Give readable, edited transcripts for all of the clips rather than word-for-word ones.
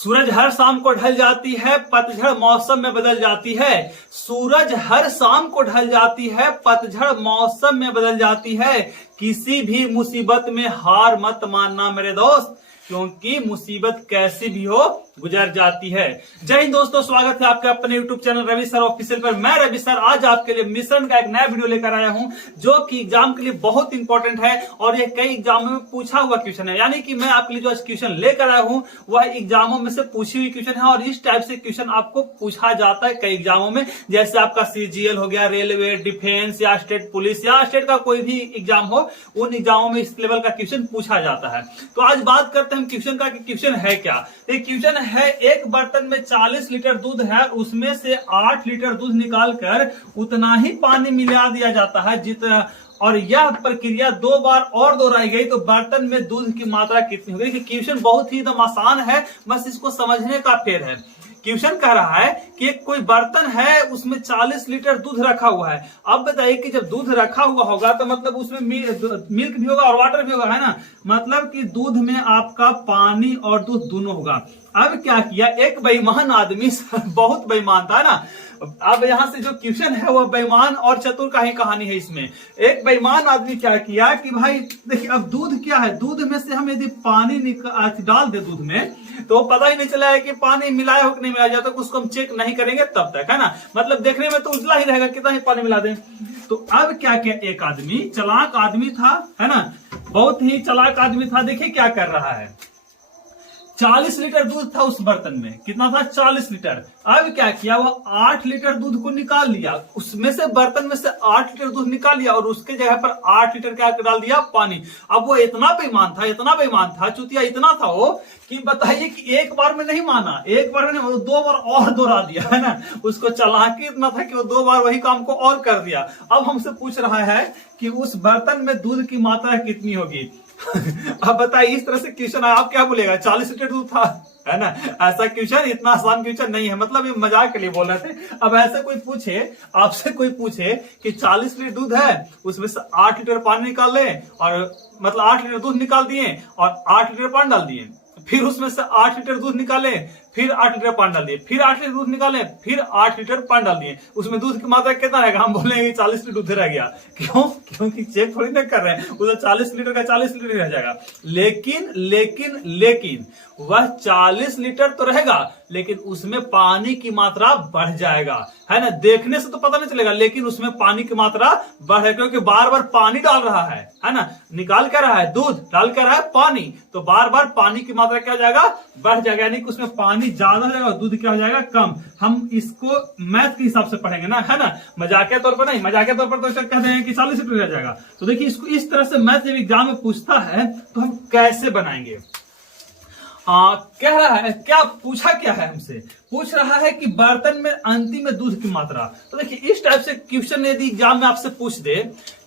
सूरज हर शाम को ढल जाती है, पतझड़ मौसम में बदल जाती है। सूरज हर शाम को ढल जाती है, पतझड़ मौसम में बदल जाती है। किसी भी मुसीबत में हार मत मानना मेरे दोस्त, क्योंकि मुसीबत कैसी भी हो गुजर जाती है। जय हिंद दोस्तों, स्वागत है आपके अपने YouTube channel Ravi sir official पर। मैं रवि सर आज आपके लिए मिश्रण का एक नया वीडियो लेकर आया हूं, जो कि एग्जाम के लिए बहुत इंपॉर्टेंट है और ये कई एग्जामों में पूछा हुआ क्वेश्चन है। यानी कि मैं आपके लिए जो क्वेश्चन लेकर आया हूं वह एग्जामों में से पूछी हुई क्वेश्चन है और इस टाइप से क्वेश्चन आपको पूछा जाता है कई एग्जामों में। जैसे आपका CGL हो गया, रेलवे, डिफेंस या स्टेट पुलिस या स्टेट का कोई भी एग्जाम हो, उन एग्जामों में इस लेवल का क्वेश्चन पूछा जाता है। तो आज बात करते हैं क्वेश्चन का कि क्वेश्चन है क्या। एक क्वेश्चन है, एक बर्तन में 40 लीटर दूध है, उसमें से 8 लीटर दूध निकालकर उतना ही पानी मिला दिया जाता है जितना, और यह प्रक्रिया 2 बार और दोहराई गई तो बर्तन में दूध की मात्रा कितनी होगी। क्वेश्चन बहुत ही एकदम आसान है, बस इसको समझने का फेर है। क्वेश्चन कह रहा है कि एक कोई बर्तन है, उसमें 40 लीटर दूध रखा हुआ है। अब बताइए कि जब दूध रखा हुआ होगा तो मतलब उसमें मिल्क भी होगा और वाटर भी होगा, है ना। मतलब कि दूध में आपका पानी और दूध दोनों होगा। अब क्या किया, एक बेईमान आदमी बहुत बेईमान था ना। अब यहां से जो क्वेश्चन है वो बेईमान और चतुर का ही कहानी है। इसमें एक बेईमान आदमी क्या किया कि भाई देखिए, अब दूध क्या है, दूध में से हम यदि पानी डाल दे दूध में तो पता ही नहीं चला है कि पानी मिलाया हो कि नहीं मिलाया, जब तक उसको हम चेक नहीं करेंगे तब तक, है ना। मतलब देखने में तो उजला ही रहेगा, कितना ही पानी मिला दें। तो अब क्या किया, एक आदमी चालाक आदमी था, है ना, बहुत ही चालाक आदमी था। देखिए क्या कर रहा है, 40 लीटर दूध था उस बर्तन में, कितना था, 40 लीटर। अब क्या किया, वो 8 लीटर दूध को निकाल लिया, उसमें से बर्तन में से 8 लीटर दूध निकाल लिया और उसके जगह पर 8 लीटर क्या डाल दिया, पानी। अब वो इतना बेईमान था, चुतिया इतना था वो कि बताइए कि एक बार में नहीं माना, एक बार में नहीं, 2 बार और दोहरा दिया, है ना। उसको चालाकी इतना था कि वो 2 बार वही काम को और कर दिया। अब हमसे पूछ रहा है कि उस बर्तन में दूध की मात्रा कितनी होगी। अब बताइए, इस तरह से क्वेश्चन है, आप क्या बोलेगा, 40 लीटर दूध था, है ना। ऐसा क्वेश्चन इतना आसान क्वेश्चन नहीं है, मतलब ये मजाक के लिए बोल रहे थे। अब ऐसे कोई पूछे, आपसे कोई पूछे कि 40 लीटर दूध है, उसमें से 8 लीटर पानी निकाल ले, और मतलब 8 लीटर दूध निकाल दिए और 8 लीटर पानी डाल दिए, फिर उसमें से 8 लीटर दूध निकाले, फिर 8 लीटर पानी डाल दिए, फिर 8 लीटर दूध निकाले, फिर 8 लीटर पानी डाल दिए, उसमें दूध की मात्रा कितना रहेगा, हम बोलेंगे 40 लीटर दूध रह गया। क्यों? क्योंकि चेक थोड़ी ना कर रहे हैं, उधर 40 लीटर का 40 लीटर रह जाएगा। लेकिन वह 40 लीटर तो रहेगा, लेकिन उसमें पानी की मात्रा बढ़ जाएगा, है ना। देखने से तो पता नहीं चलेगा, लेकिन उसमें पानी की मात्रा बढ़े, क्योंकि बार बार पानी डाल रहा है ना। निकाल कर रहा है दूध, डाल कर रहा है पानी, तो बार बार पानी की मात्रा क्या हो जाएगा, बढ़ जाएगा। यानी कि उसमें पानी ज्यादा हो जाएगा और दूध क्या हो जाएगा, कम। हम इसको मैथ के हिसाब से पढ़ेंगे ना, है ना, मजाकिया तौर पर नहीं। मजाकिया तौर पर तो कहते हैं कि 40 लीटर रह जाएगा। तो देखिए, इसको इस तरह से मैथ जब एग्जाम में पूछता है तो हम कैसे बनाएंगे। कह रहा है, क्या पूछा, क्या है हमसे पूछ रहा है कि बर्तन में अंतिम में दूध की मात्रा। तो देखिए, इस टाइप से क्वेश्चन यदि एग्जाम में आपसे पूछ दे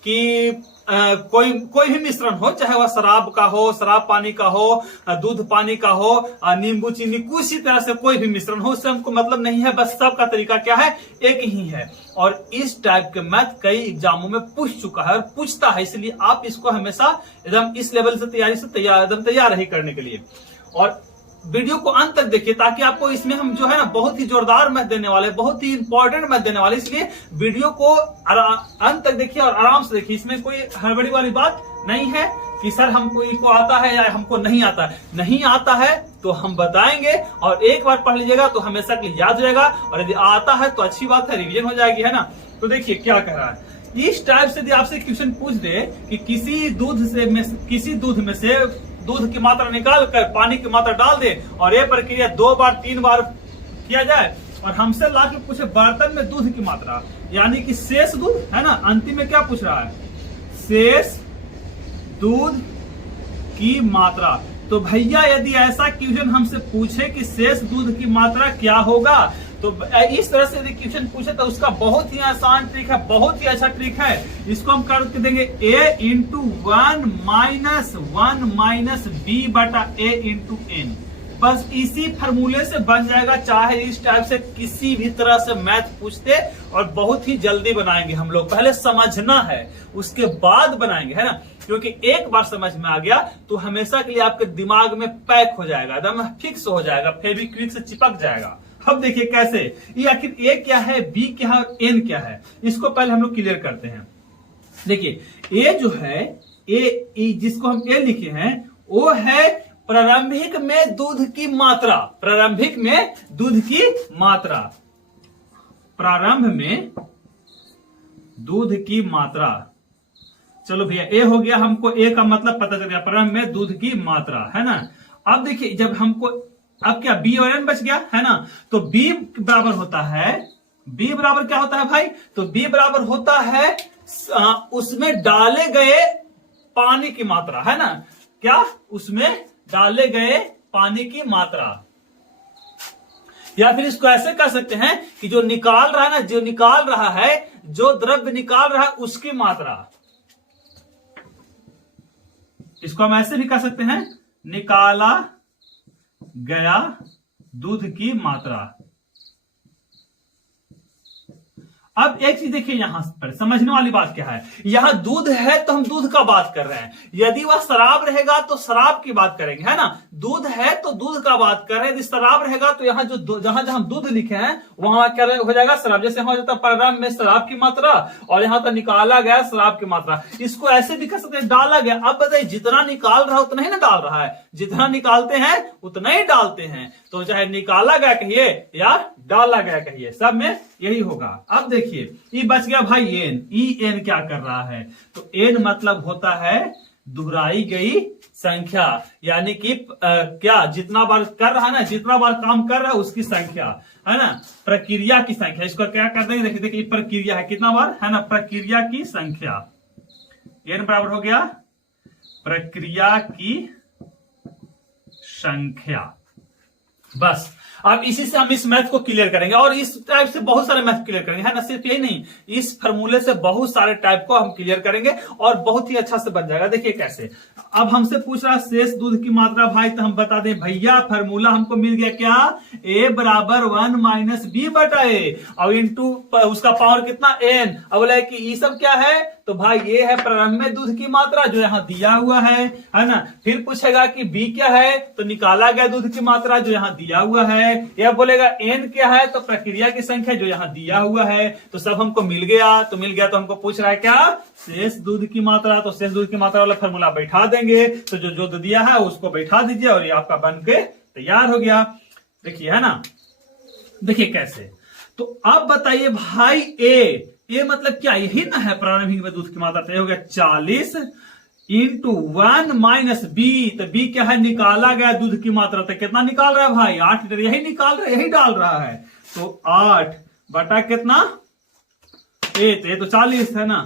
कि कोई भी मिश्रण हो, चाहे वह शराब का हो, शराब पानी का हो, दूध पानी का हो, नींबू चीनी, किसी तरह से कोई भी मिश्रण हो, उससे हमको मतलब नहीं है, बस सबका तरीका क्या है, एक ही है। और इस टाइप के मैथ कई एग्जामों में पूछ चुका है और पूछता है, इसलिए आप इसको हमेशा एकदम इस लेवल से तैयार रही करने के लिए। और वीडियो को अंत तक देखिए, ताकि आपको इसमें हम जो है ना बहुत ही जोरदार मैथ देने वाले, बहुत ही इंपॉर्टेंट मैथ देने वाले, इसलिए वीडियो को अंत तक देखिए और आराम से देखिए। इसमें कोई हड़बड़ी वाली बात नहीं है कि सर हमको आता है या हमको नहीं आता है। नहीं आता है तो हम बताएंगे, और एक बार पढ़ लीजिएगा तो हमेशा के लिए याद हो जाएगा, और यदि आता है तो अच्छी बात है, रिविजन हो जाएगी, है ना। तो देखिए क्या कह रहा है, इस टाइप से यदि आपसे क्वेश्चन पूछ दे कि किसी दूध में से दूध की मात्रा निकाल कर पानी की मात्रा डाल दे और ये प्रक्रिया 2 बार 3 बार किया जाए, और हमसे ला के पूछे बर्तन में दूध की मात्रा, यानी कि शेष दूध, है ना। अंतिम में क्या पूछ रहा है, शेष दूध की मात्रा। तो भैया यदि ऐसा क्वेश्चन हमसे पूछे कि शेष दूध की मात्रा क्या होगा, तो इस तरह से यदि क्वेश्चन पूछे तो उसका बहुत ही आसान ट्रिक है, बहुत ही अच्छा ट्रिक है। इसको हम करके देंगे a इंटू 1 माइनस b बटा a इंटू n। बस इसी फॉर्मूले से बन जाएगा, चाहे इस टाइप से किसी भी तरह से मैथ पूछते, और बहुत ही जल्दी बनाएंगे हम लोग। पहले समझना है, उसके बाद बनाएंगे, है ना। क्योंकि एक बार समझ में आ गया तो हमेशा के लिए आपके दिमाग में पैक हो जाएगा, एकदम फिक्स हो जाएगा, फेविक्विक से चिपक जाएगा। अब देखिए कैसे, ये आखिर ए क्या है, बी क्या है और एन क्या है, इसको पहले हम लोग क्लियर करते हैं। देखिए ए जो है, ए जिसको हम ए लिखे हैं, वो है प्रारंभिक में दूध की मात्रा, प्रारंभिक में दूध की मात्रा, प्रारंभ में दूध की मात्रा। चलो भैया ए हो गया, हमको ए का मतलब पता चल गया, प्रारंभ में दूध की मात्रा, है ना। अब देखिए जब हमको, अब क्या बी और एन बच गया, है ना। तो बी बराबर होता है, बी बराबर क्या होता है भाई, तो बी बराबर होता है उसमें डाले गए पानी की मात्रा, है ना। क्या, उसमें डाले गए पानी की मात्रा। या फिर इसको ऐसे कह सकते हैं कि जो निकाल रहा है ना, जो निकाल रहा है, जो द्रव्य निकाल रहा है उसकी मात्रा। इसको हम ऐसे भी कह सकते हैं, निकाला गया दूध की मात्रा। अब एक चीज देखिए, यहां पर समझने वाली बात क्या है, यहां दूध है तो हम दूध का बात कर रहे हैं, यदि वह शराब रहेगा तो शराब की बात करेंगे, है ना। दूध है तो दूध का बात कर रहे हैं, यदि शराब रहेगा तो यहाँ जो जहां जहां दूध लिखे हैं वहां क्या हो जाएगा, शराब। जैसे हो जाता है प्रारंभ में शराब की मात्रा और यहाँ पर निकाला गया शराब की मात्रा। इसको ऐसे भी कह सकते हैं, डाला गया। अब बताइए, जितना निकाल रहा है उतना ही ना डाल रहा है, जितना निकालते हैं उतना ही डालते हैं। तो चाहे निकाला गया कहिए या डाला गया कहिए, सब में यही होगा। अब देखिए ई बच गया भाई एन, ई एन क्या कर रहा है, तो एन मतलब होता है दोहराई गई संख्या, यानी कि क्या, जितना बार कर रहा है ना, जितना बार काम कर रहा है उसकी संख्या, है ना, प्रक्रिया की संख्या। इसको क्या कर देंगे, देखिए देखिए प्रक्रिया है, कितना बार, है ना, प्रक्रिया की संख्या। एन बराबर हो गया प्रक्रिया की संख्या। बस अब इसी से हम इस मैथ को क्लियर करेंगे, और इस टाइप से बहुत सारे मैथ क्लियर करेंगे, है ना। सिर्फ यही नहीं, इस फार्मूले से बहुत सारे टाइप को हम क्लियर करेंगे और बहुत ही अच्छा से बन जाएगा। देखिए कैसे, अब हमसे पूछ रहा शेष दूध की मात्रा भाई, तो हम बता दें भैया फार्मूला हमको मिल गया क्या, ए बराबर 1 माइनस बी बटा ए, और इंटू उसका पावर कितना एन। अब बोला कि ये सब क्या है, तो भाई ये है प्रारंभ में दूध की मात्रा जो यहाँ दिया हुआ है ना। फिर पूछेगा कि बी क्या है, तो निकाला गया दूध की मात्रा जो यहाँ दिया हुआ है। यह बोलेगा एन क्या है, तो प्रक्रिया की संख्या जो यहाँ दिया हुआ है। तो सब हमको मिल गया, तो मिल गया तो हमको पूछ रहा है क्या, शेष दूध की मात्रा। तो शेष दूध की मात्रा वाला फॉर्मूला बैठा देंगे, तो जो दिया है उसको बैठा दीजिए और ये आपका बन के तैयार हो गया। देखिए, है ना। देखिए कैसे, तो अब बताइए भाई ए मतलब क्या, यही ना है प्रारंभिक में दूध की मात्रा। तो हो गया 40 इंटू 1 माइनस बी, तो बी क्या है, निकाला गया दूध की मात्रा। तो कितना निकाल रहा है भाई, 8 लीटर, यही निकाल रहा है, यही डाल रहा है। तो 8 बटा कितना, ए तो 40 है ना।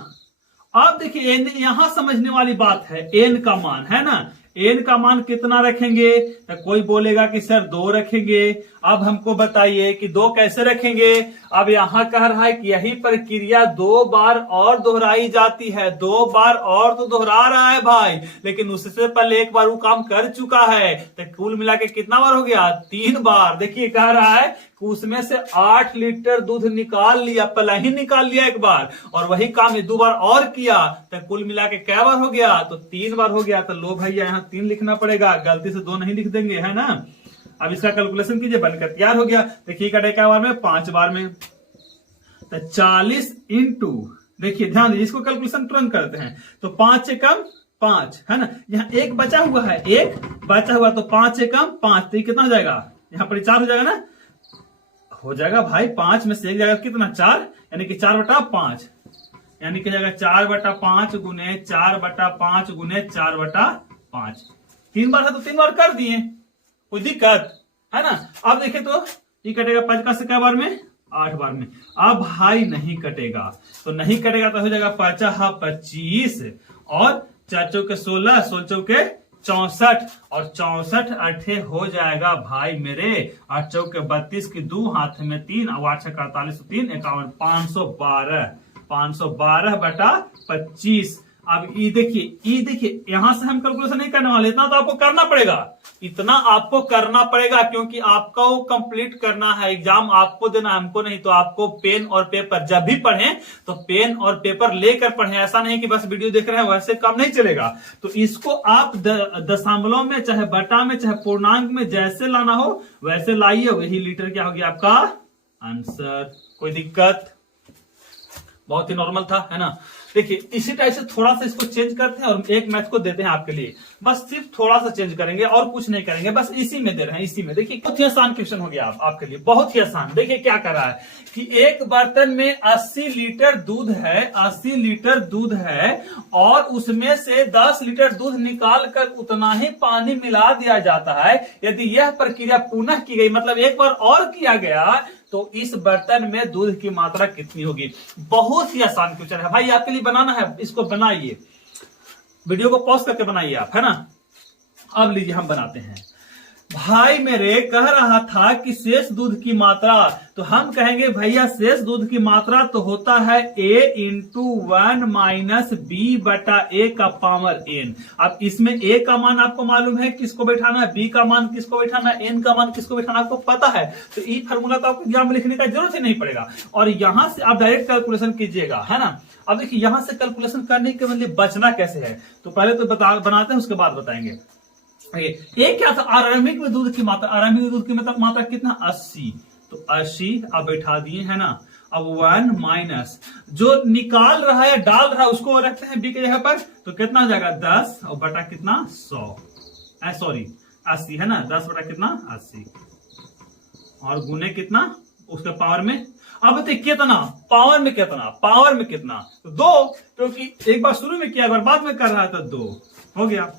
अब देखिए यहां समझने वाली बात है, एन का मान, है ना। एन का मान कितना रखेंगे, तो कोई बोलेगा कि सर 2 रखेंगे। अब हमको बताइए कि 2 कैसे रखेंगे। अब यहां कह रहा है कि यही प्रक्रिया 2 बार और दोहराई जाती है, 2 बार और तो दोहरा रहा है भाई, लेकिन उससे पहले एक बार वो काम कर चुका है। तो कुल मिला के कितना बार हो गया, 3 बार। देखिए कह रहा है कि उसमें से 8 लीटर दूध निकाल लिया, पहले ही निकाल लिया एक बार, और वही काम ये 2 बार और किया। तो कुल मिला के क्या बार हो गया, तो 3 बार हो गया। तो लो भैया यहाँ 3 लिखना पड़ेगा, गलती से 2 नहीं लिख देंगे, है ना। अब इसका कैलकुलेशन कीजिए, बनकर तैयार हो गया। देखिए कटे क्या बार में, 5 बार में। तो 40 इंटू, देखिए ध्यान दीजिए, इसको कैलकुलेशन तुरंत करते हैं। तो 5 से कम 5, है ना। यहाँ 1 बचा हुआ है, 1 बचा हुआ, तो 5 से कम 5, तो ये कितना हो जाएगा, यहाँ पर 4 हो जाएगा ना, हो जाएगा भाई। 5 में से 1 जाएगा कितना, 4, यानी कि 4 बटा 5, यानी कि जाएगा 4 बटा 5 गुने 4 बटा 5 गुने 4 बटा 5। 3 बार है तो 3 बार कर दिए, कोई दिक्कत है ना। अब देखे तो ये कटेगा 5 का से क्या बार में, 8 बार में। अब भाई नहीं कटेगा, तो नहीं कटेगा तो हो जाएगा 5 25 और 4 चौके 16, 16 चौके 64 और 64 8 हो जाएगा भाई मेरे। 8 चौके 32 की 2 हाथ में 3 और 8 48 3 51 512 बटा 25। अब ये देखिए यहां से हम कैलकुलेशन नहीं करने वाले, इतना तो आपको करना पड़ेगा। इतना आपको करना पड़ेगा, क्योंकि आपका वो कंप्लीट करना है, एग्जाम आपको देना, हमको नहीं। तो आपको पेन और पेपर जब भी पढ़ें तो पेन और पेपर लेकर पढ़ें। ऐसा नहीं कि बस वीडियो देख रहे हैं, वैसे काम नहीं चलेगा। तो इसको आप दशमलव में, चाहे बटा में, चाहे पूर्णांक में, जैसे लाना हो वैसे लाइए। वही लीटर क्या हो गया आपका आंसर। कोई दिक्कत? बहुत ही नॉर्मल था, है ना। देखिए इसी टाइप से थोड़ा सा इसको चेंज करते हैं और एक मैथ को देते हैं आपके लिए। बस सिर्फ थोड़ा सा चेंज करेंगे और कुछ नहीं करेंगे, बस इसी में दे रहे हैं, इसी में। देखिए बहुत ही आसान क्वेश्चन हो गया आपके लिए, बहुत ही आसान। देखिए क्या कर रहा है कि एक बर्तन में 80 लीटर दूध है, 80 लीटर दूध है, और उसमें से 10 लीटर दूध निकाल कर उतना ही पानी मिला दिया जाता है। यदि यह प्रक्रिया पुनः की गई, मतलब एक बार और किया गया, तो इस बर्तन में दूध की मात्रा कितनी होगी। बहुत ही आसान क्वेश्चन है भाई, आपके लिए बनाना है, इसको बनाइए, वीडियो को पॉज करके बनाइए आप, है ना। अब लीजिए हम बनाते हैं। भाई मेरे कह रहा था कि शेष दूध की मात्रा, तो हम कहेंगे भैया शेष दूध की मात्रा तो होता है a इंटू 1 माइनस बी बटा ए का पावर n। अब इसमें a का मान आपको मालूम है किसको बैठाना है, b का मान किसको बैठाना है, n का मान किसको बैठाना आपको पता है। तो ये फार्मूला तो आपको एग्जाम में लिखने का जरूरत ही नहीं पड़ेगा, और यहां से आप डायरेक्ट कैलकुलेशन कीजिएगा, है ना। अब देखिए यहां से कैलकुलेशन करने के लिए बचना कैसे है, तो पहले तो बनाते हैं, उसके बाद बताएंगे। ये क्या था, आरंभिक में दूध की मात्रा, आरंभिक दूध की मात्रा कितना 80, तो 80 अब बैठा दिए, है ना। अब 1 माइनस जो निकाल रहा है डाल रहा है उसको रखते हैं बी की जगह पर, तो कितना हो जाएगा 10 और बटा कितना 100, सॉरी 80, है ना। 10 बटा कितना 80, और गुने कितना उसके पावर में। अब बताइए कितना पावर में, कितना पावर में कितना, तो 2, क्योंकि एक बार शुरू में किया, एक बार बाद में कर रहा है, तो 2 हो गया,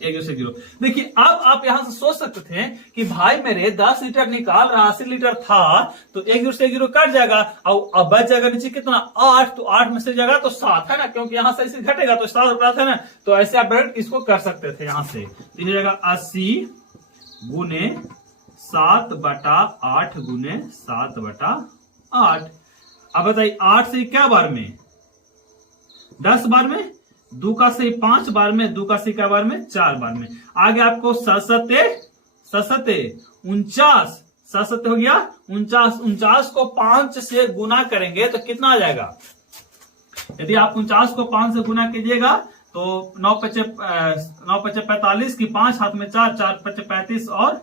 1 से 0। देखिए अब आप यहां से सोच सकते थे कि भाई मेरे 10 लीटर निकाल रहा, 80 लीटर था, तो 1 से 0 कट जाएगा, और अब बच जाएगा नीचे कितना 8, तो 8 में से जाएगा तो 7, है ना, क्योंकि यहां से इसे घटेगा तो 7 रुपया था ना। तो ऐसे आप डायरेक्ट इसको कर सकते थे, यहां से तो जाएगा 80 गुने 7 बटा 8 गुने 7 बटा 8। अब बताइए 8 से क्या बार में, 10 बार में, 2 का सही 5 बार में, 2 का सही क्या बार में 4 बार में। आगे आपको 49 हो गया 49 को 5 से गुना करेंगे तो कितना आ जाएगा। यदि आप 49 को 5 से गुना कीजिएगा तो 9 पचे 45 की 5 हाथ में 4, 4 पचे 35, और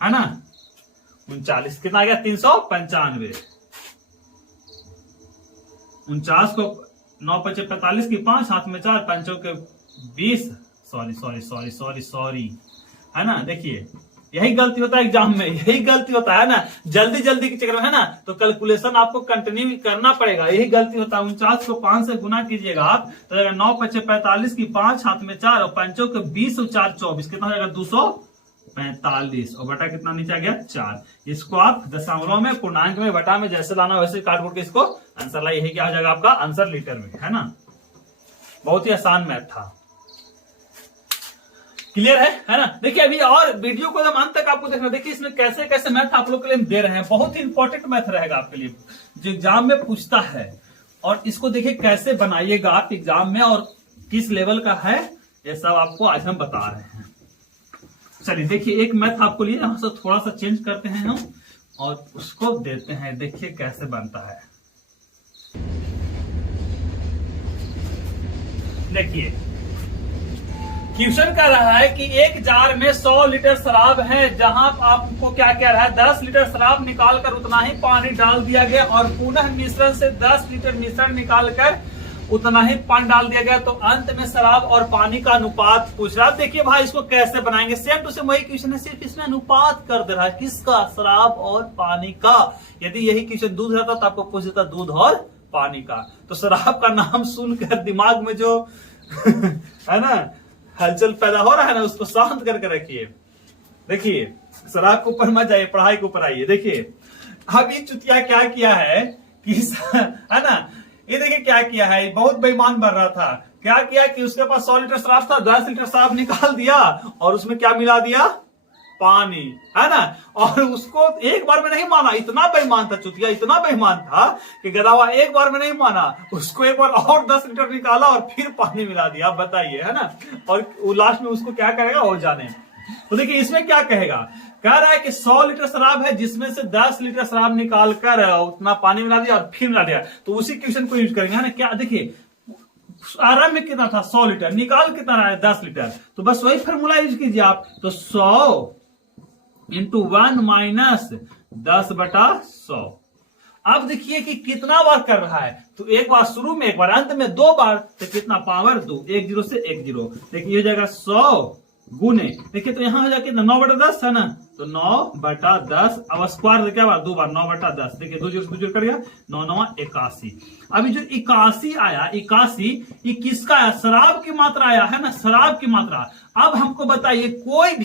है ना 39, कितना आ गया 395। 49 को 9 पचे 45 की 5 हाथ में 4, 5 के 20, सॉरी, है ना। देखिए यही गलती होता है एग्जाम में, यही गलती होता है ना, जल्दी के चक्कर में, है ना। तो कैलकुलेशन आपको कंटिन्यू करना पड़ेगा, यही गलती होता है। 49 को 5 से गुना कीजिएगा आप, तो 9 पचे 45 की 5 हाथ में 4, और 5 के 20 और 4 24, कितना हो जाएगा 245, और बटा कितना नीचे आ गया 4। इसको आप दशमलव में, पूर्णांक में, बटा में जैसे लाना वैसे काट के इसको आंसर लाइए। यही क्या हो जाएगा आपका आंसर लीटर में, है ना। बहुत ही आसान मैथ था, क्लियर है ना। देखिए अभी और वीडियो को अंत तक आपको देखना, देखिए इसमें कैसे कैसे मैथ आप लोग के लिए दे रहे हैं। बहुत ही इंपॉर्टेंट मैथ रहेगा आपके लिए, जो एग्जाम में पूछता है, और इसको देखिए कैसे बनाइएगा आप एग्जाम में, और किस लेवल का है, ये सब आपको आज हम बता रहे हैं। चलिए देखिए एक मैथ आपको लिए यहां से थोड़ा सा चेंज करते हैं हम, और उसको देते हैं, देखिए कैसे बनता है। देखिए क्वेश्चन कह रहा है कि एक जार में 100 लीटर शराब है, जहां आपको क्या कह रहा है 10 लीटर शराब निकालकर उतना ही पानी डाल दिया गया, और पुनः मिश्रण से 10 लीटर मिश्रण निकालकर उतना ही पानी डाल दिया गया, तो अंत में शराब और पानी का अनुपात पूछ रहा है। देखिए भाई इसको कैसे बनाएंगे, सेम टू सेम वही क्वेश्चन है, सिर्फ इसमें अनुपात कर दे रहा है, किसका, शराब और पानी का। यदि यही क्वेश्चन दूध रहता तो आपको पूछ देता दूध और पानी का। तो शराब का नाम सुनकर दिमाग में जो है ना हलचल पैदा हो रहा है ना, उसको शांत करके रखिए। देखिए शराब के ऊपर मत जाइए, पढ़ाई के ऊपर आइए। देखिए अब ये चुतिया क्या किया है कि है ना, ये देखिए क्या किया है, बहुत बेईमान बन रहा था। क्या किया कि उसके पास 100 लीटर शराब था, 10 लीटर शराब निकाल दिया, और उसमें क्या मिला दिया पानी, है ना। और उसको एक बार में नहीं माना, इतना बेईमान था चुतिया, इतना बेईमान था कि गधावा एक बार में नहीं माना, उसको एक बार और 10 लीटर निकाला और फिर पानी मिला दिया। आप बताइए, है ना। और लास्ट में उसको क्या करेगा और जाने। तो देखिए इसमें क्या कहेगा, कह रहा है कि 100 लीटर शराब है जिसमें से 10 लीटर शराब निकाल कर उतना पानी मिला दिया और फिर मिला दिया। तो उसी क्वेश्चन को यूज करेंगे, है ना। क्या देखिए आरंभ में कितना था 100 लीटर, निकाल कितना रहा है 10 लीटर, तो बस वही फॉर्मूला यूज कीजिए आप। तो 100 इंटू 1 माइनस 10/100। अब देखिए कि कितना बार कर रहा है, तो एक बार शुरू में, एक बार अंत में, 2 बार, तो कितना पावर 2, 1 0 से 1 0। देखिए हो जाएगा 100 गुने, देखिए तो यहां हो जाएगा 9/10 है ना, तो 9/10। अब स्क्वायर क्या बार 2 बार 9/10, देखिए 2 0 कर गया, 9 9 81। अभी जो 81 आया, 81 ये किसका आया, शराब की मात्रा आया, है ना, शराब की मात्रा। अब हमको बताइए कोई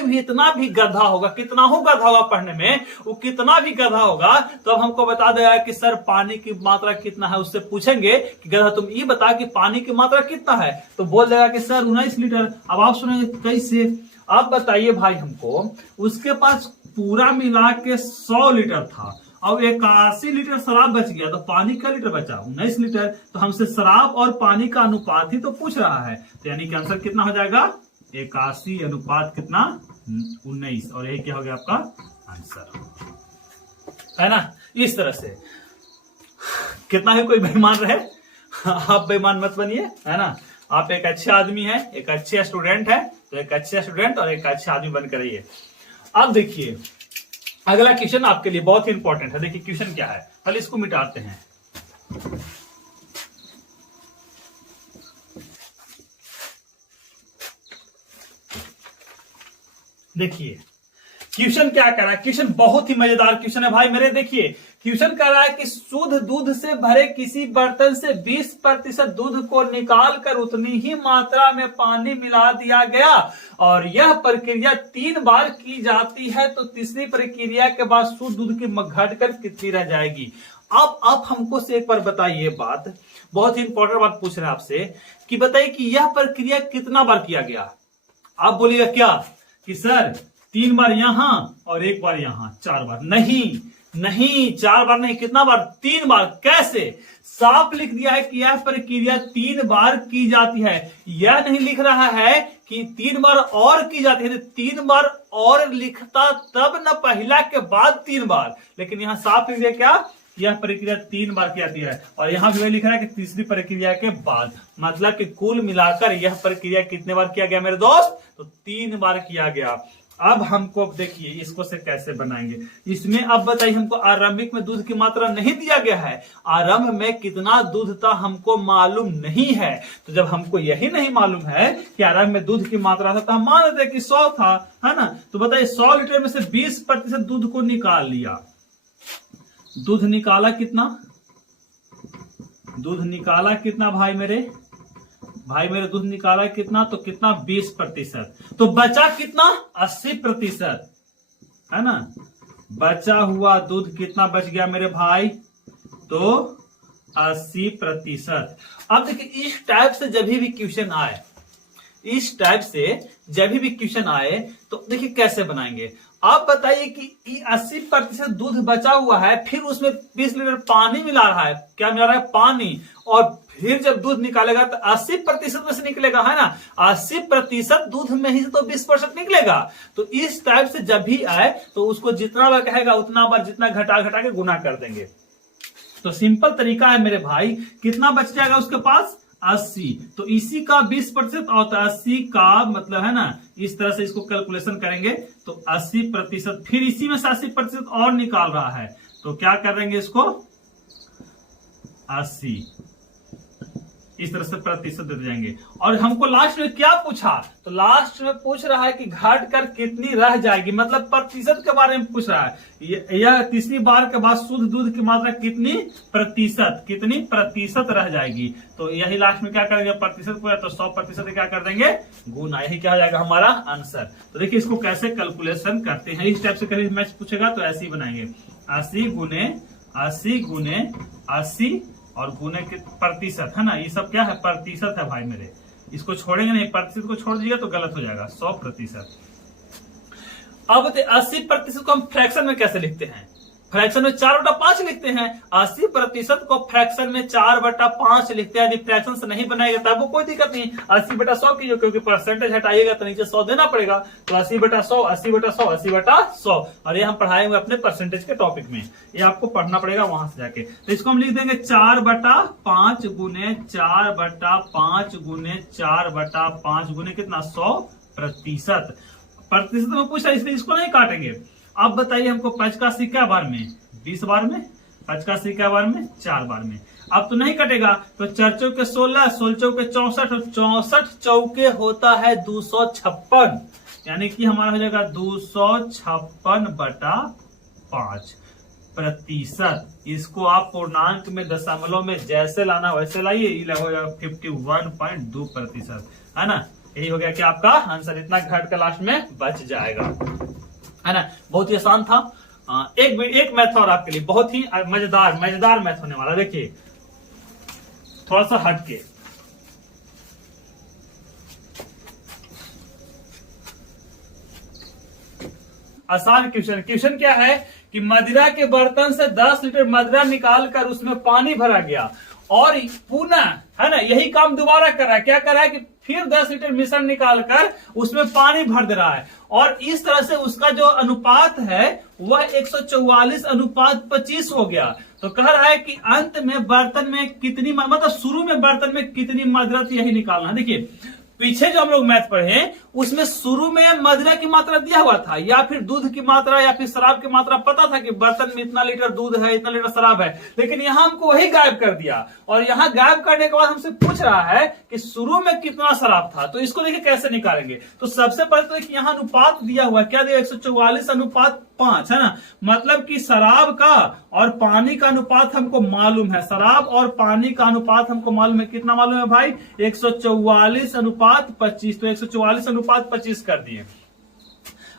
भी इतना भी गधा होगा, कितना हो गधा होगा पढ़ने में, वो कितना भी गधा होगा, तो अब हमको बता देगा कि सर पानी की मात्रा कितना है। उससे पूछेंगे कि गधा तुम ये बता कि पानी की मात्रा कितना है, तो बोल देगा कि सर 19 लीटर। अब आप सुनेंगे कैसे, आप बताइए भाई हमको, उसके पास पूरा मिला के 100 लीटर था, अब 81 लीटर शराब बच गया, तो पानी का लीटर बचा 19 लीटर। तो हमसे शराब और पानी का अनुपात ही तो पूछ रहा है, तो यानी कि आंसर कितना हो जाएगा 81 अनुपात कितना 19, और यही क्या हो गया आपका आंसर, है ना। इस तरह से कितना ही कोई बेईमान रहे, आप बेईमान मत बनिए, है ना। आप एक अच्छे आदमी है, एक अच्छे स्टूडेंट है, तो एक अच्छे स्टूडेंट और एक अच्छे आदमी बनकर रहिए। अब देखिए अगला क्वेश्चन आपके लिए बहुत ही इंपॉर्टेंट है। देखिए क्वेश्चन क्या है, पहले इसको मिटाते हैं। देखिए क्वेश्चन क्या कर रहा है, क्वेश्चन बहुत ही मजेदार क्वेश्चन है भाई मेरे। देखिए क्वेश्चन कर रहा है कि शुद्ध दूध से भरे किसी बर्तन से 20% दूध को निकाल कर उतनी ही मात्रा में पानी मिला दिया गया, और यह प्रक्रिया 3 बार की जाती है, तो तीसरी प्रक्रिया के बाद शुद्ध दूध की घटकर कितनी रह जाएगी। अब आप हमको से एक बार बताइए, बात बहुत ही इंपॉर्टेंट बात पूछ रहे हैं आपसे, कि बताइए कि यह प्रक्रिया कितना बार किया गया। आप बोलिएगा क्या कि सर 3 बार यहां और 1 बार यहां, 4 बार। नहीं 4 बार नहीं, कितना बार 3 बार। कैसे, साफ लिख दिया है कि यह प्रक्रिया 3 बार की जाती है, यह नहीं लिख रहा है कि 3 बार और की जाती है। 3 बार और लिखता तब न पहला के बाद 3 बार, लेकिन यहां साफ लिख दिया क्या, यह प्रक्रिया 3 बार की जाती है, और यहां भी लिख रहा है कि तीसरी प्रक्रिया के बाद, मतलब कि कुल मिलाकर यह प्रक्रिया कितने बार किया गया मेरे दोस्त, तो 3 बार किया गया। अब हमको देखिए इसको से कैसे बनाएंगे। इसमें अब बताइए हमको आरंभिक में दूध की मात्रा नहीं दिया गया है, आरंभ में कितना दूध था हमको मालूम नहीं है। तो जब हमको यही नहीं मालूम है कि आरंभ में दूध की मात्रा था, तो हम मान लेते हैं कि 100 था, है ना। तो बताइए 100 लीटर में से 20% दूध को निकाल लिया, दूध निकाला कितना, दूध निकाला कितना भाई मेरे दूध निकाला कितना, तो कितना 20%, तो बचा कितना 80%, है ना। बचा हुआ दूध कितना बच गया मेरे भाई, तो 80%। अब देखिए इस टाइप से जब भी क्वेश्चन आए, इस टाइप से जब भी क्वेश्चन आए, तो देखिए कैसे बनाएंगे। आप बताइए कि 80% दूध बचा हुआ है, फिर उसमें 20 लीटर पानी मिला रहा है, क्या मिला रहा है, पानी, और फिर जब दूध निकालेगा तो 80% में से निकलेगा, है ना। 80% दूध में ही तो 20% निकलेगा। तो इस टाइप से जब भी आए तो उसको जितना बार कहेगा उतना बार, जितना घटा घटा के गुना कर देंगे। तो सिंपल तरीका है मेरे भाई, कितना बच जाएगा उसके पास 80, तो इसी का 20% और 80 का मतलब, है ना, इस तरह से इसको कैलकुलेशन करेंगे तो 80%, फिर इसी में से 80% और निकाल रहा है, तो क्या कर देंगे इसको 80, इस तरह से प्रतिशत दे जाएंगे। और हमको लास्ट में क्या पूछा, तो लास्ट में पूछ रहा है कि घट कर कितनी रह जाएगी, मतलब प्रतिशत के बारे में पूछ रहा है। यह तीसरी बार के बाद शुद्ध दूध की मात्रा कितनी प्रतिशत रह जाएगी। तो यही लास्ट में क्या करेंगे, प्रतिशत को, तो 100% क्या कर देंगे गुना, यही क्या हो जाएगा हमारा आंसर। तो देखिए इसको कैसे कैलकुलेशन करते हैं, इस टाइप से कभी मैच पूछेगा तो ऐसे ही बनाएंगे, 80 गुने 80 और गुने के प्रतिशत, है ना। ये सब क्या है, प्रतिशत है भाई मेरे, इसको छोड़ेंगे नहीं, प्रतिशत को छोड़ दीजिएगा तो गलत हो जाएगा, 100%। अब 80% को हम फ्रैक्शन में कैसे लिखते हैं? फ्रैक्शन में 4/5 लिखते हैं। 80% को फ्रैक्शन में 4/5 लिखते हैं। यदि फ्रैक्शन से नहीं बनाएगा तब वो कोई दिक्कत नहीं, 80/100 कीजिए, क्योंकि परसेंटेज हटाइएगा तो नीचे 100 देना पड़ेगा। तो 80/100, 80/100, 80/100, और ये हम पढ़ाएंगे अपने परसेंटेज के टॉपिक में, ये आपको पढ़ना पड़ेगा वहां से जाके। तो इसको हम लिख देंगे 4/5 गुने 4/5 गुने 4/5 गुने कितना 100%। प्रतिशत में पूछा, इसलिए इसको नहीं काटेंगे। अब बताइए हमको 5 का सिक्का बार में 20 बार में, 5 का सिक्का बार में 4 बार में। अब तो नहीं कटेगा, तो 4 चौके 16, 16 चौके 64, और 64 चौके होता है 256, यानी कि हमारा हो जाएगा 256/5%। इसको आप पूर्णांक में दशमलव में जैसे लाना वैसे लाइए, ये हो जाएगा 51.2%, है ना। यही हो गया कि आपका आंसर इतना घट के लास्ट में बच जाएगा, है ना। बहुत ही आसान था। एक मैथ और आपके लिए बहुत ही मजेदार मैथ होने वाला। देखिए थोड़ा सा हटके, आसान क्वेश्चन क्या है कि मदिरा के बर्तन से 10 लीटर मदिरा निकालकर उसमें पानी भरा गया और पुनः, है ना, यही काम दोबारा कर रहा है। क्या कर रहा है कि फिर 10 लीटर मिश्रण निकालकर उसमें पानी भर दे रहा है, और इस तरह से उसका जो अनुपात है वह 144/25 हो गया। तो कह रहा है कि अंत में बर्तन में कितनी, मतलब शुरू में बर्तन में कितनी मदिरा थी, यही निकालना है। देखिए पीछे जो हम लोग मैथ पढ़े उसमें शुरू में मदिरा की मात्रा दिया हुआ था, या फिर दूध की मात्रा, या फिर शराब की मात्रा पता था कि बर्तन में इतना लीटर दूध है, इतना लीटर शराब है, लेकिन यहां हमको वही गायब कर दिया। और यहां गायब करने के बाद हमसे पूछ रहा है कि शुरू में कितना शराब था। तो इसको देखिए कैसे निकालेंगे। तो सबसे पहले तो देखिए यहाँ अनुपात दिया हुआ है, क्या दिया, 144/5, है ना। मतलब कि शराब का और पानी का अनुपात हमको मालूम है, शराब और पानी का अनुपात हमको मालूम है। कितना मालूम है भाई? 144/25। तो 144/25 कर दिए।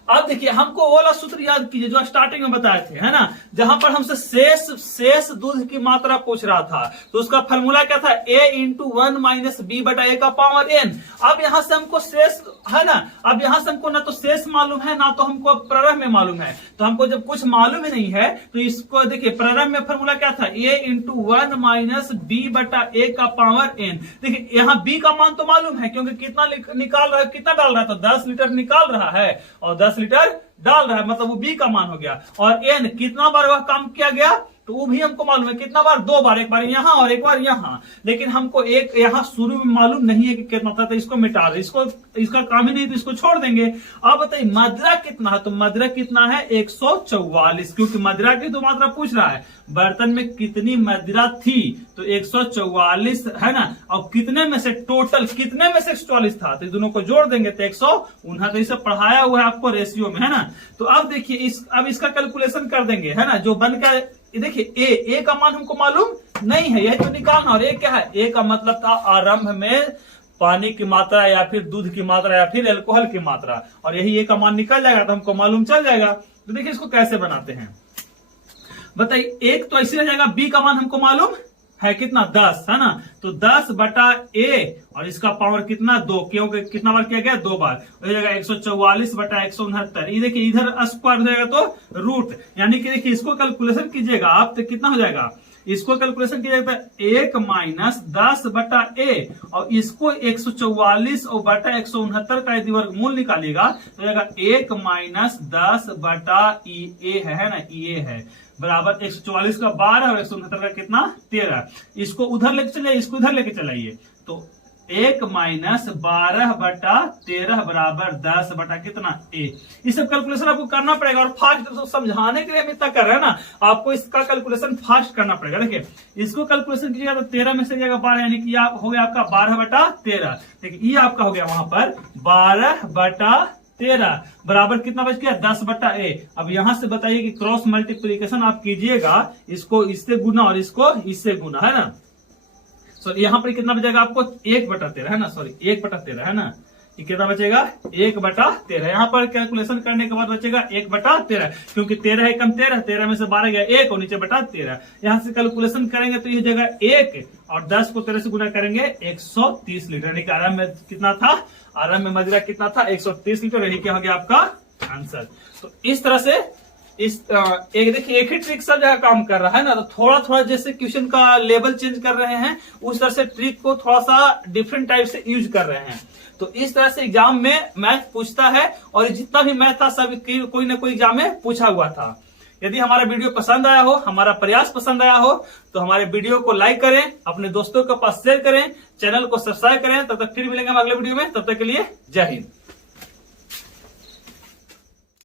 अब देखिए हमको वो वाला सूत्र याद कीजिए जो स्टार्टिंग में बताए थे, है ना, जहां पर हमसे शेष दूध की मात्रा पूछ रहा था। तो उसका फॉर्मूला क्या था? a × 1 - b/a⁴n। अब यहां से हमको शेष, है ना, अब यहां से हमको ना तो शेष मालूम है ना तो हमको प्रारंभ में मालूम है। तो हमको जब कुछ मालूम ही नहीं है तो इसको देखिए प्रारंभ में फॉर्मूला क्या था? a × 1 - b/a⁴n। देखिए यहाँ b का मान तो मालूम है, क्योंकि कितना निकाल रहा है, कितना डाल रहा है, तो 10 लीटर निकाल रहा है और 10 लीटर डाल रहा है, मतलब वो बी का मान हो गया। और एन कितना बार वह काम किया गया तो वो भी हमको मालूम है, कितना बार? 2 बार, एक बार यहाँ और एक बार यहाँ। लेकिन हमको एक यहाँ शुरू में मालूम नहीं है कि कितना था, तो इसको मिटा दे, इसका काम ही नहीं तो इसको छोड़ देंगे। अब बताइए मदिरा कितना है? तो मदिरा कितना है? 144, क्योंकि मदिरा की तो मात्रा पूछ रहा है। बर्तन में कितनी मदिरा थी? तो 144, है ना। और कितने में से, टोटल कितने में से 144 था, तो दोनों को जोड़ देंगे तो 159। तो पढ़ाया हुआ है आपको रेशियो में, है ना। तो अब देखिए अब इसका कैलकुलेशन कर देंगे, है ना, जो बन का। देखिए ए का मान हमको मालूम नहीं है, यही तो निकालना। और ए क्या है? ए का मतलब था आरंभ में पानी की मात्रा या फिर दूध की मात्रा या फिर अल्कोहल की मात्रा, और यही ए का मान निकल जाएगा तो हमको मालूम चल जाएगा। तो देखिए इसको कैसे बनाते हैं, बताइए। एक तो ऐसे रह जाएगा, बी का मान हमको मालूम है कितना? 10, है ना। तो 10/a और इसका पावर कितना? 2, क्योंकि कितना बार किया गया? 2 बार। हो जाएगा 144/169। ये देखिए इधर स्क्वायर हो जाएगा तो रूट, यानी कि देखिए इसको कैलकुलेशन कीजिएगा आप तो कितना हो जाएगा? इसको कैलकुलेशन कीजिएगा तो 1 - 10/a, और इसको 144 और बटा 169 का यदि वर्गमूल निकालिएगा तो जाएगा 1 - 10/EA है ना, EA है बराबर 144 का 12 और 169 का कितना? 13। इसको उधर लेके चलिए, इसको इधर लेके चलाइए, तो 1 - 12/13 बराबर 10 बटा कितना? a। ये सब कैलकुलेशन आपको करना पड़ेगा, और फास्ट समझाने के लिए हम इतना कर रहे हैं ना, आपको इसका कैलकुलेशन फास्ट करना पड़ेगा। देखिए इसको कैलकुलेशन कीजिएगा तो 13 में से जाएगा 12, यानी कि हो गया आपका 12/13। देखिए ये आपका हो गया वहां पर 12/13 बराबर कितना बच गया? 10/a। अब यहां से बताइए कि क्रॉस मल्टीप्लीकेशन आप कीजिएगा, इसको इससे गुना और इसको इससे गुना, है ना। सॉरी यहाँ पर कितना बचेगा आपको? 1/13, है ना, सॉरी 1/13, है ना। ये कितना बचेगा? 1/13। यहाँ पर कैलकुलेशन करने के बाद बचेगा 1/13, क्योंकि 13 है कम 13, 13 में से 12 गया 1 और नीचे बटा 13। यहाँ से कैलकुलेशन करेंगे तो ये जगह 1 और 10 को 13 से गुना करेंगे 130 लीटर। यानी कि आरंभ में कितना था? आरंभ में मदिरा कितना था? 130 लीटर। यही क्या हो गया आपका आंसर। तो इस तरह से एक देखिए एक ही ट्रिक सब जगह काम कर रहा है ना, तो थोड़ा थोड़ा जैसे क्वेश्चन का लेवल चेंज कर रहे हैं, उस तरह से ट्रिक को थोड़ा सा डिफरेंट टाइप से यूज कर रहे हैं। तो इस तरह से एग्जाम में मैथ पूछता है, और जितना भी मैथ था सब कोई ना कोई एग्जाम में पूछा हुआ था। यदि हमारा वीडियो पसंद आया हो, हमारा प्रयास पसंद आया हो, तो हमारे वीडियो को लाइक करें, अपने दोस्तों के पास शेयर करें, चैनल को सब्सक्राइब करें। तब तक फिर मिलेंगे हम अगले वीडियो में, तब तक के लिए जय हिंद।